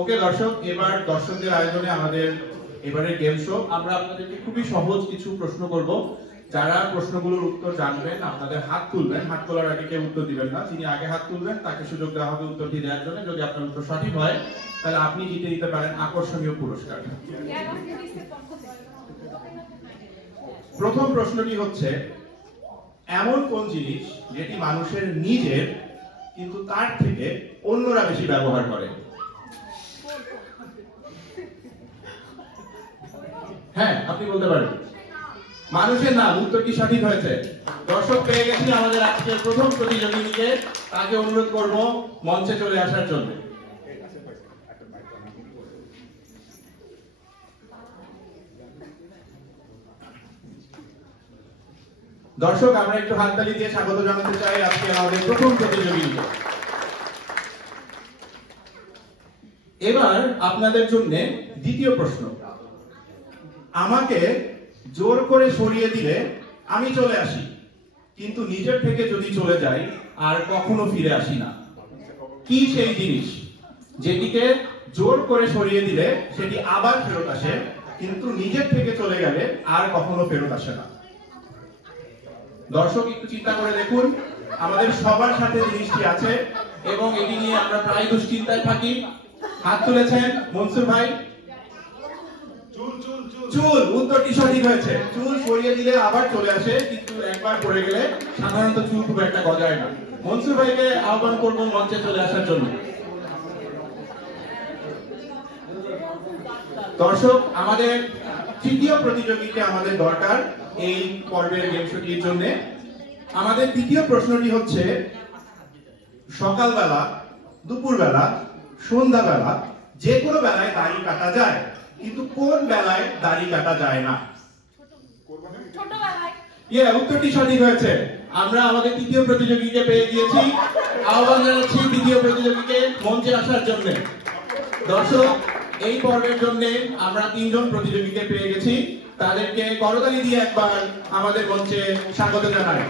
ওকে দর্শক, এবার দর্শকদের আয়োজনে আমাদের এবারের গেম শো। আমরা আপনাদেরকে খুবই সহজ কিছু প্রশ্ন করব। যারা প্রশ্নগুলোর উত্তর জানবেন আপনাদের হাত তুলবেন। হাত তোলার আগে কেউ উত্তর দিবেন না। যিনি আগে হাত তুলবেন তাকে সুযোগ দেওয়া হবে উত্তরটি দেওয়ার জন্য। যদি আপনার উত্তর সঠিক হয় তাহলে আপনি জিতে নিতে পারেন আকর্ষণীয় পুরস্কার। প্রথম প্রশ্নটি হচ্ছে, এমন কোন জিনিস যেটি মানুষের নিজের কিন্তু তার থেকে অন্যরা বেশি ব্যবহার করে? হ্যাঁ, আপনি বলতে পারেন। মানুষের নাম, উত্তরটি সঠিক হয়েছে। দর্শক পেয়ে গেছি আমাদের আজকের প্রথম প্রতিযোগীকে। তাকে অনুরোধ করব মঞ্চে চলে আসার জন্য। দর্শক, আমরা একটু হাততালি দিয়ে স্বাগত জানাতে চাই আজকে আমাদের প্রথম প্রতিযোগীকে। এবার আপনাদের জন্য দ্বিতীয় প্রশ্ন। আমাকে জোর করে সরিয়ে দিলে আমি চলে আসি, কিন্তু নিজের থেকে যদি চলে যাই আর কখনো ফিরে আসি না। কি সেই জিনিস যেটিকে জোর করে সরিয়ে দিলে সেটি আবার ফেরত আসে, কিন্তু নিজের থেকে চলে গেলে আর কখনো ফেরত আসে না? দর্শক একটু চিন্তা করে দেখুন, আমাদের সবার সাথে জিনিসটি আছে এবং এটি নিয়ে আমরা প্রায় দুশ্চিন্তায় থাকি। হাত তুলেছেন মনসুর ভাই। চুল, উত্তরটি সঠিক হয়েছে। চুল সরিয়ে দিলে আবার চলে আসে, কিন্তু একবার পড়ে গেলে সাধারণত চুল খুব একটা গজায় না। মনসুর ভাইকে আহ্বান করব মঞ্চে চলে আসার জন্য। দর্শক, আমাদের তৃতীয় প্রতিযোগীকে আমাদের দরকার এই পর্বের গেম শোটির জন্য। আমাদের দ্বিতীয় প্রশ্নটি হচ্ছে, সকালবেলা, দুপুরবেলা, সন্ধ্যাবেলা যে কোনো বেলায় দাড়ি কাটা যায়, কিন্তু কোন বেলায় দাড়ি কাটা যায় না? উত্তরটি সঠিক হয়েছে। আমরা আমাদের তৃতীয় প্রতিযোগীকে পেয়ে গিয়েছি। আহ্বান জানাচ্ছি দ্বিতীয় প্রতিযোগীকে মঞ্চে আসার জন্য। দর্শক, এই পর্বের জন্য আমরা তিনজন প্রতিযোগীকে পেয়ে গেছি। তাদেরকে করতালি দিয়ে একবার আমাদের মঞ্চে স্বাগত জানাই।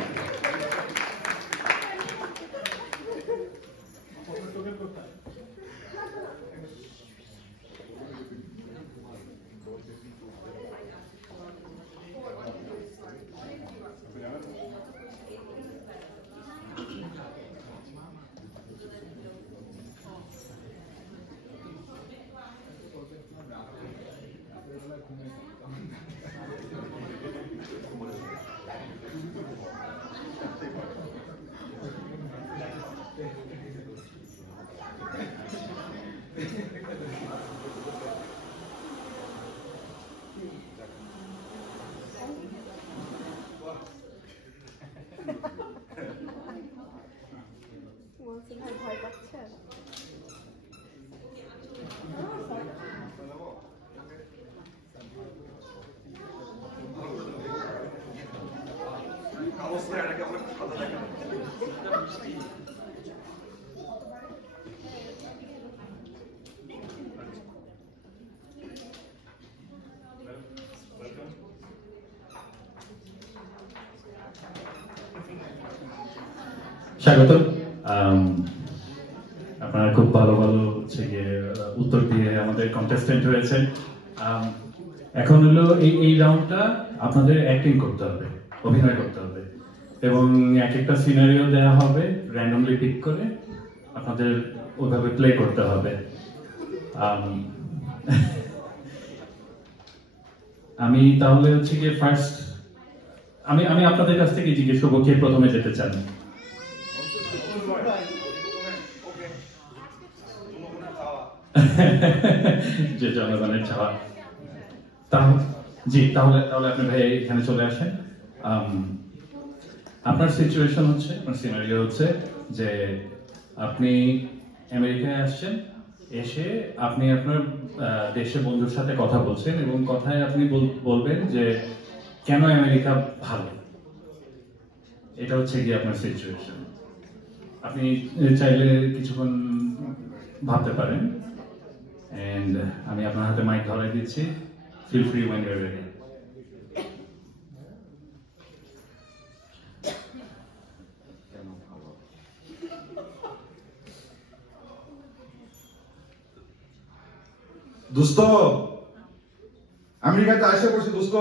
ভয় পাচ্ছে। স্বাগত। আপনারা খুব ভালো ভালো উত্তর দিয়ে আমাদের কন্টেস্টেন্ট হয়েছে। এখন হলো এই রাউন্ডটা আপনাদের অ্যাক্টিং করতে হবে, অভিনয় করতে হবে এবং এক একটা সিনারিও দেওয়া হবে র্যান্ডমলি পিক করে, আপনাদের ওইভাবে প্লে করতে হবে। আমি তাহলে ফার্স্ট আমি আপনাদের কাছ থেকে জিজ্ঞেস করবো কে প্রথমে যেতে চান? যে জনগণের চাওয়া। তাহলে আপনি ভাই এখানে চলে আসেন। আপনার সিচুয়েশন হচ্ছে, আপনার সিনারিও হচ্ছে যে আপনি আমেরিকায় আসছেন, এসে আপনি আপনার দেশে বন্ধুর সাথে কথা বলছেন এবং কথায় আপনি বলবেন যে কেন আমেরিকা ভালো। এটা হচ্ছে কি আপনার সিচুয়েশন। আপনি চাইলে কিছুক্ষণ ভাবতে পারেন। এন্ড আমি আপনার হাতে মাইক ধরাই দিচ্ছি। Feel free when you're ready. দোস্ত আমেরিকাতে আসে পড়ছি দোস্ত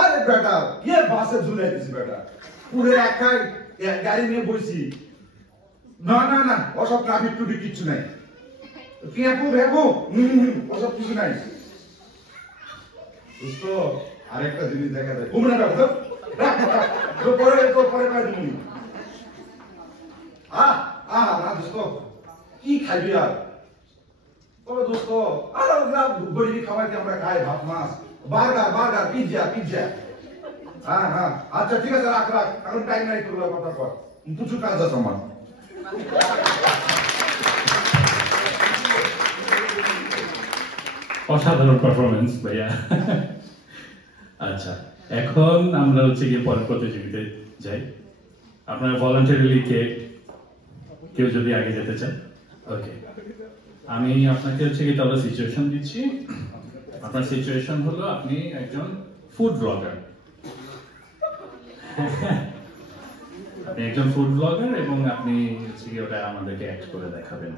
আরে বেটা কে বাসে ঝুলাই দিছি বেটা পুরো একাই গাড়ি নিয়ে বইছি না না না ওসব ট্রাফিক টুফিক কিচ্ছু নাই ক্যাপো ভেবো ওসব কিছু নাই দোস্ত আরেকটা জিনিস দেখা যায় ঘুম না বেটা তো পরে পাই তুমি না দোস্ত কি খাইবি আর তবে দোস্ত আর গরিবি খাবারকে আমরা খাই ভাত মাছ বার্গার পিজ্জা হ্যাঁ আচ্ছা ঠিক আছে রাখ এখন টাইম নাই তোর কথা কর প্রচুর কাজ আছে আমার অসাধারণ পারফরমেন্স ভাইয়া। আচ্ছা, এখন আমরা হচ্ছে গিয়ে পরের প্রতিযোগিতায় যাই। আপনারা ভলান্টারিলি কেউ যদি আগে যেতে চান, ওকে। আমি আপনাকে হচ্ছে গিয়ে তাহলে সিচুয়েশন দিচ্ছি। আপনার সিচুয়েশন হলো আপনি একজন ফুড ব্লগার। আপনি একজন ফুড ব্লগার এবং আপনি হচ্ছে গিয়ে ওটা আমাদেরকে অ্যাক্ট করে দেখাবেন।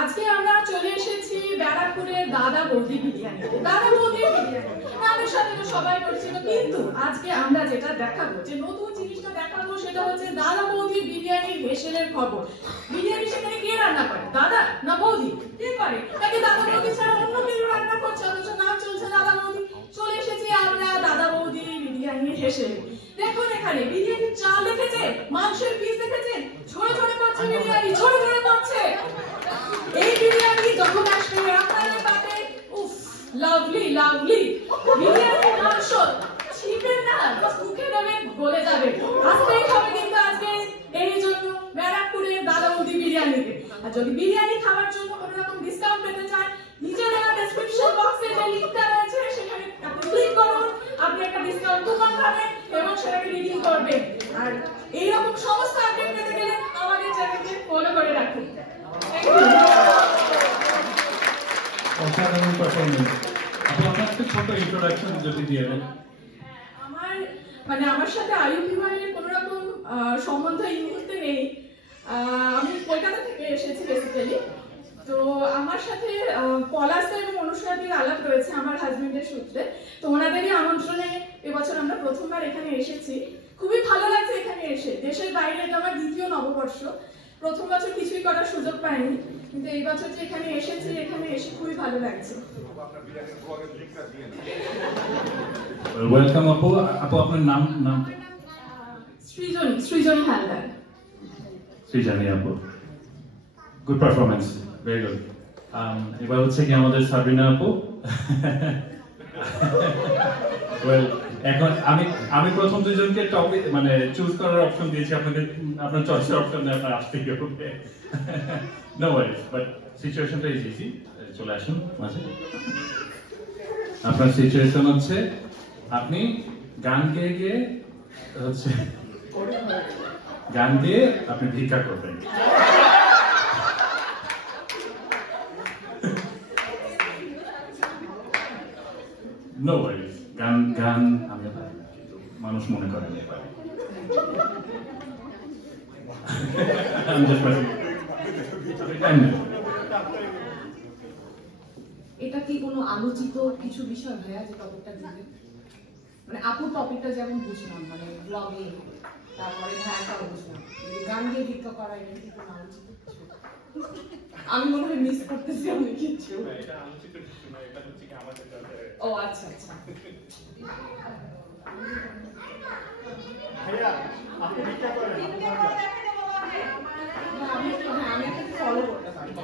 আজকে আমরা চলে এসেছি ব্যারাকপুরের দাদা বৌদি বিরিয়ানি। দাদা বৌদির বিরিয়ানি আমাদের সাথে তো সবাই করছিল, কিন্তু আজকে আমরা যেটা দেখাবো, যে নতুন জিনিসটা দেখাবো, সেটা হচ্ছে দাদা বৌদি বিরিয়ানির হেসেলের খবর। বিরিয়ানি সেখানে কে রান্না করে, দাদা না বৌদি? কে করে? তাকে দাদা বৌদি ছাড়া অন্য কেউ রান্না করছে, অথচ নাম চলছে দাদা বৌদি। চলে এসেছি আমরা দাদা বৌদি বিরিয়ানির হেসেলে। দেখুন এখানে বিরিয়ানির চাল দেখেছে, মাংসের পিস দেখেছে, ঝরে ঝরে পড়ছে বিরিয়ানি, ঝরে ঝরে পড়ছে। এই বিরিয়ানি যখন আসবে আপনাদের পাতে, উফ লাভলি বিরিয়ানির মাংস ছিপেন না, মুখে দেবেন গলে যাবে। আসতেই হবে কিন্তু আজকে এই জন্য ব্যারাকপুরের দাদা বৌদি বিরিয়ানিতে। আর যদি বিরিয়ানি খাওয়ার জন্য কোনো রকম ডিসকাউন্ট পেতে চান, নিচে দেওয়া ডেসক্রিপশন বক্সে যে লিংকটা রয়েছে সেখানে আপনি ক্লিক করুন, আপনি একটা ডিসকাউন্ট কুপন পাবেন এবং সেটাকে রিডিম করবেন। আর এইরকম সমস্ত আপডেট পেতে গেলে আমাদের চ্যানেলকে ফলো করে রাখুন। অসাধারণ পারফরমেন্স। আপনি আপনার একটা ছোট ইন্ট্রোডাকশন যদি দিয়ে দেন। আমার সাথে আইইউপি ভাইয়ের কোনো রকম সম্বন্ধ এই মুহূর্তে নেই। আমি কলকাতা থেকে এসেছি বেসিক্যালি। তো আমার সাথে পলাশ এবং অনুষ্কাদির আলাপ রয়েছে আমার হাজবেন্ডের সূত্রে। তো ওনাদেরই আমন্ত্রণে এবছর আমরা প্রথমবার এখানে এসেছি। খুবই ভালো লাগছে এখানে এসে। দেশের বাইরে এটা আমার দ্বিতীয় নববর্ষ। প্রথম বছর কিছুই করার সুযোগ পাইনি, কিন্তু এই বছর যে এখানে এসেছি, এখানে এসে খুবই ভালো লাগছে। ওয়েলকাম আপু। আপনার নাম? সৃজনী হালদার। সৃজনী আপু, গুড পারফরমেন্স, ভেরি গুড। এবার হচ্ছে কি আমাদের সাবিনা আপু। ওয়েল, এখন আমি প্রথম দুজনকে টপিক চুজ করার অপশন দিয়েছি আপনাকে। আপনার চয়েসের অপশন দিয়ে আপনার আসতে হবে। নো ওয়ারিজ, বাট সিচুয়েশনটা ইজ ইজি। চলে আসুন মাঝে। আপনার সিচুয়েশন হচ্ছে আপনি গান গেয়ে আপনি ভিক্ষা করবেন। নো ওয়ারিজ, গান আমি পারি না, কিন্তু মানুষ মনে করে আমি পারি। এটা কি কোনো আলোচিত কিছু বিষয় ভাইয়া যে টপিকটা দিবেন? আপুর টপিকটা যেমন বুঝলাম, ব্লগিং, তারপরে ভাইয়াটাও বুঝলাম, গান দিয়ে ভিক্ষা করা, এটা কি কোনো আলোচিত কিছু? আমি মনে হয় মিস করতেছি অনেক কিছু। ও আচ্ছা। আমি আপনাকে ফলো করতে পারি।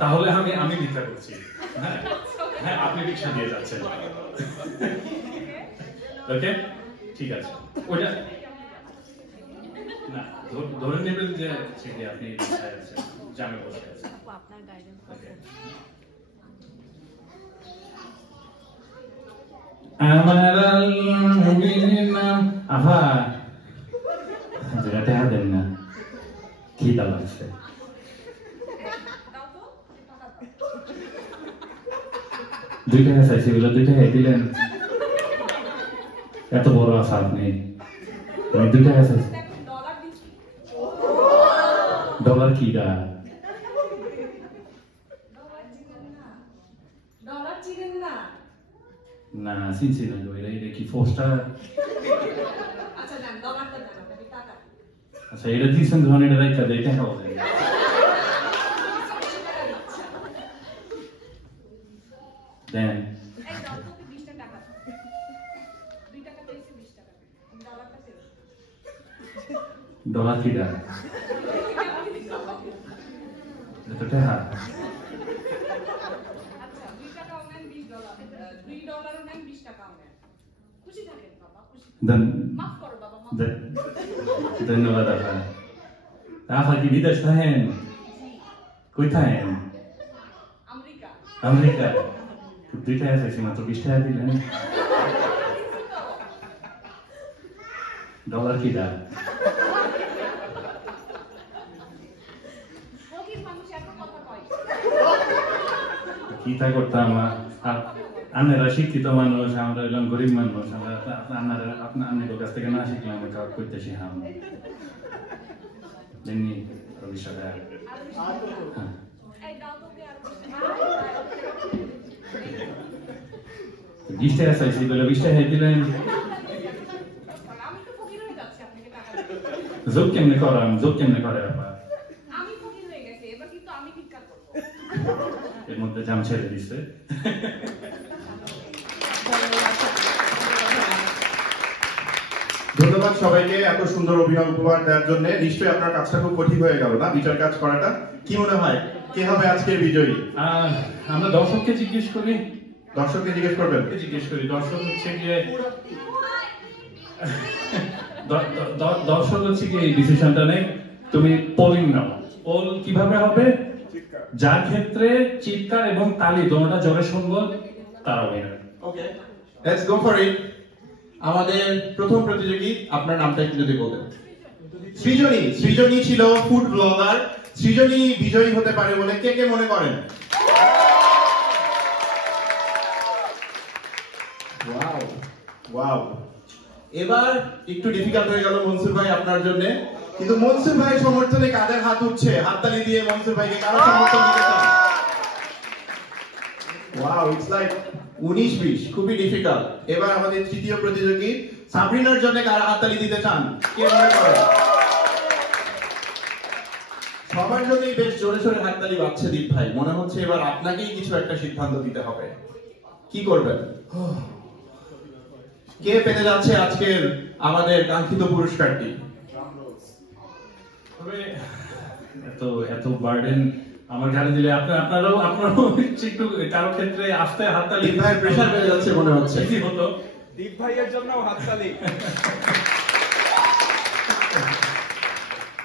তাহলে আমি ভিক্ষা করছি। হ্যাঁ, আপনি ভিক্ষা দিয়ে যাচ্ছেন। ওকে, ঠিক আছে। ওইটা না ধরে নেবেন যে সেটি আপনি বাসায় আছেন, জামে বসে আছেন। আপনার গাইডেন্স Okay. আমার আভা যেটা দেন না খিদা লাগছে। দুইটা চাইছি বলে দুইটা দিলেন, এত বড় আশা আপনি। আমি দুইটা চাইছি। ডলার কিটা? ডলার চিনেন না? না চিনছি না গো, এটা কি ফোর্সটা? আচ্ছা জান, ডলারটা জান, আপনাকে টাকা। আচ্ছা এটা দিচ্ছেন ধরনের এটা রাইখা দেয়, এটা খাওয়া যায়। দেন ডলার কিটা? এটা তো হ্যাঁ ধন্যবাদ আপা। আপা কি বিদেশ থাকেন? কই থাকেন? আমেরিকা। দুইটা আছে মাত্র 20 টাকা দিলেন। ডলার কিটা? কি তা করতাম, আপনারা শিক্ষিত মানুষ, আমরা এলাম গরিব মানুষ, আমরা আপনাদের কাছ থেকে না শিখলাম করতে শিখাম। যেমনি 20 টাকা। হ্যাঁ 20 টাকা চাইছি বলে 20 টাকা দিলেন। যোগ কেমনে করাম, যোগ কেমনে করে ব্যাপার? এর মধ্যে জাম ছেড়ে দিচ্ছে। ধন্যবাদ সবাইকে এত সুন্দর অভিনয় উপহার দেওয়ার জন্য। নিশ্চয়ই আপনার কাজটা খুব কঠিন হয়ে গেল না, বিচার কাজ করাটা? কি মনে হয় কে হবে আজকের বিজয়ী? আমরা দর্শককে জিজ্ঞেস করি। দর্শককে জিজ্ঞেস করবেন? জিজ্ঞেস করি। দর্শক হচ্ছে গিয়ে দর্শক হচ্ছে গিয়ে এই ডিসিশনটা নেই। তুমি পোলিং নাও। পোল কিভাবে হবে? যার ক্ষেত্রে চিৎকার এবং তালি দোনোটা জোরে শুনবো তারা winner. Okay, let's go for it. আমাদের প্রথম প্রতিযোগী, আপনার নামটা একটু যদি বলতেন। সৃজনী। সৃজনী ছিল ফুড ব্লগার। সৃজনী বিজয়ী হতে পারে বলে কে কে মনে করেন? Wow wow. এবার একটু ডিফিকাল্ট হয়ে গেল মনসুর ভাই আপনার জন্য, কিন্তু মনসুর ভাই সমর্থনে কাদের হাত উঠছে? হাততালি দিয়ে মনসুর ভাইকে কারা সমর্থন দিতে চান? ওয়াও, ইটস লাইক 19-20, খুবই ডিফিকাল্ট। এবার আমাদের তৃতীয় প্রতিযোগী সাবরিনার জন্য কারা হাততালি দিতে চান? কে মনে করেন? সবার জন্যই বেশ জোরে সোরে হাততালি বাজছে দীপ ভাই। মনে হচ্ছে এবার আপনাকেই কিছু একটা সিদ্ধান্ত দিতে হবে। কি করবেন? কে পেতে যাচ্ছে আজকের আমাদের কাঙ্ক্ষিত পুরস্কারটি? তবে এত এত বার্ডেন আমার ঘাড়ে দিলে আপনারাও একটু কারো ক্ষেত্রে আস্তে হাততালি। দীপ ভাইয়ের প্রেসার বেড়ে যাচ্ছে মনে হচ্ছে। কি হতো? দীপ ভাইয়ের জন্য হাততালি।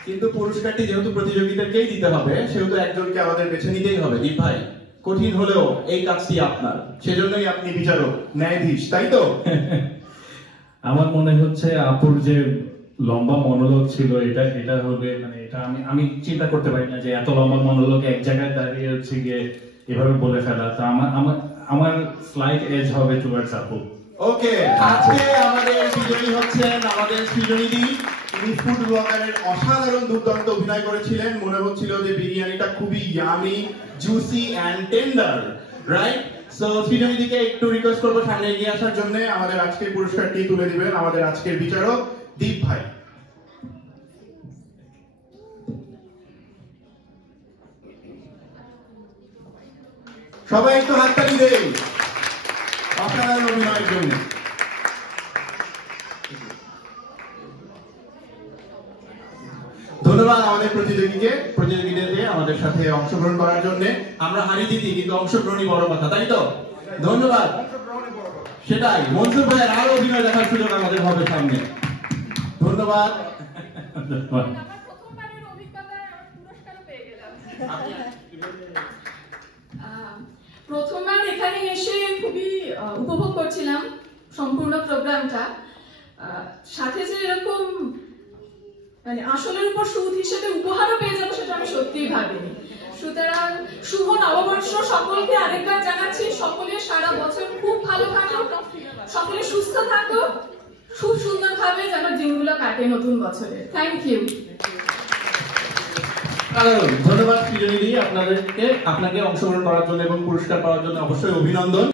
কিন্তু পুরস্কারটি যেহেতু প্রতিযোগীদেরকেই দিতে হবে, সেহেতু একজনকে আমাদের বেছে নিতেই হবে। দীপ ভাই, কঠিন হলেও এই কাজটি আপনার, সেজন্যই আপনি বিচারক, ন্যায়াধীশ, তাই তো? আমার মনে হচ্ছে আপুর যে লম্বা মনোলগ ছিল, এটা হবে মানে এটা আমি চিন্তা করতে পারি না যে এত লম্বা মনোলগ এক জায়গায় দাঁড়িয়ে হচ্ছে গিয়ে এভাবে বলে ফেলা। তো আমার স্লাইড এজ হবে টুয়ার্ডস আপু। ওকে, আজকে আমাদের বিজয়ী হচ্ছেন আমাদের সৃজনী দি। তিনি ফুড ব্লগারের অসাধারণ দুর্দান্ত অভিনয় করেছিলেন। মনে হচ্ছিল যে বিরিয়ানিটা খুবই yummy, juicy and tender, right? So Srijani দিকে একটু রিকোয়েস্ট করবো সামনে এগিয়ে আসার জন্য। আমাদের আজকের পুরস্কারটি তুলে দিবেন আমাদের আজকের বিচারক দীপ ভাই। সবাই একটু হাততালি দেন অসাধারণ অভিনয়ের জন্য। ধন্যবাদ আমাদের প্রতিযোগীদেরকে আমাদের সাথে অংশগ্রহণ করার জন্য। আমরা হারি জিতি, কিন্তু অংশগ্রহণই বড় কথা, তাই তো? ধন্যবাদ। সেটাই, মনসুর ভাইয়ের আরো অভিনয় দেখার সুযোগ আমাদের হবে সামনে। ধন্যবাদ। আমার প্রথমবারের অভিজ্ঞতায় আমি পুরস্কারও পেয়ে গেলাম। প্রথমবার এখানে এসে খুবই উপভোগ করছিলাম সম্পূর্ণ প্রোগ্রামটা। সাথে যে এরকম মানে আসলের উপর সুদ হিসেবে উপহারও পেয়ে যাবো সেটা আমি সত্যিই ভাবিনি। সুতরাং শুভ নববর্ষ সকলকে আরেকবার জানাচ্ছি। সকলে সারা বছর খুব ভালো থাকো, সকলে সুস্থ থাকো, খুব সুন্দরভাবে যেন দিনগুলো কাটে নতুন বছরে। Thank you. ধন্যবাদ সৃজনী দি, আপনাকে অংশগ্রহণ করার জন্য এবং পুরস্কার পাওয়ার জন্য অবশ্যই অভিনন্দন।